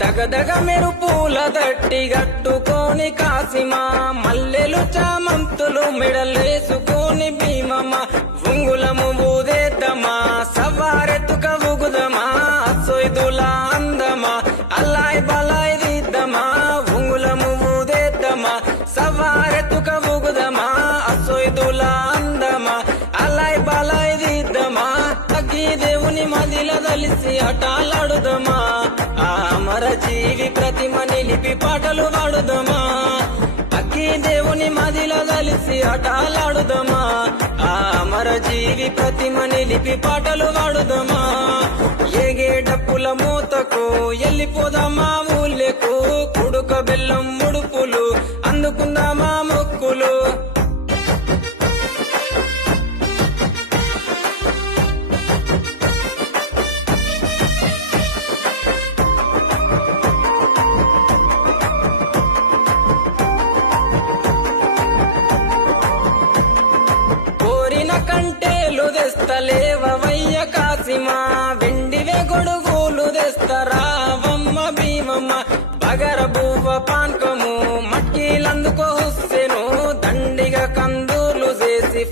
దగదగ మెరుపుల దట్టి గట్టుకోని కాసిమా మల్లెలు చామంతులు మెడలేసుకొని భీమమ్మ ఉంగులము ఊదేద్దమా సవారెత్తుక ఊగుదమా సొయ్దుల అందమా అల్లాయ్ బలాయ్ దిద్దమా ఉంగులము ఊదేద్దమా సవారెత్తుక ఊగుదమా సొయ్దుల అందమా అల్లాయ్ బలాయ్ దిద్దమా అగ్గి దేవుని మదిల దలిసి ఆటలాడుదమా అమర జీవి ప్రతిమ నిలిపి పాటలు పాడుదమా అగ్గి దేవుని మదిల దలిసి ఆటలాడుదమా అమర జీవి ప్రతిమ నిలిపి పాటలు పాడుదమా ఏగే డప్పుల మూతకు ఎల్లిపోదామా ఊళ్ళకు కుడుక బెల్లం ముడుపులు అందుకుందామా మొక్కులు కంటేలు తెస్తలేవయ్య కాసిమా వెండివే గొడుగులు తెస్తరావమ్మ భీమమ్మ బగర బువ్వ పాన్కము మట్టిలందుకో హుస్సెను దండిగా కందులు చేసి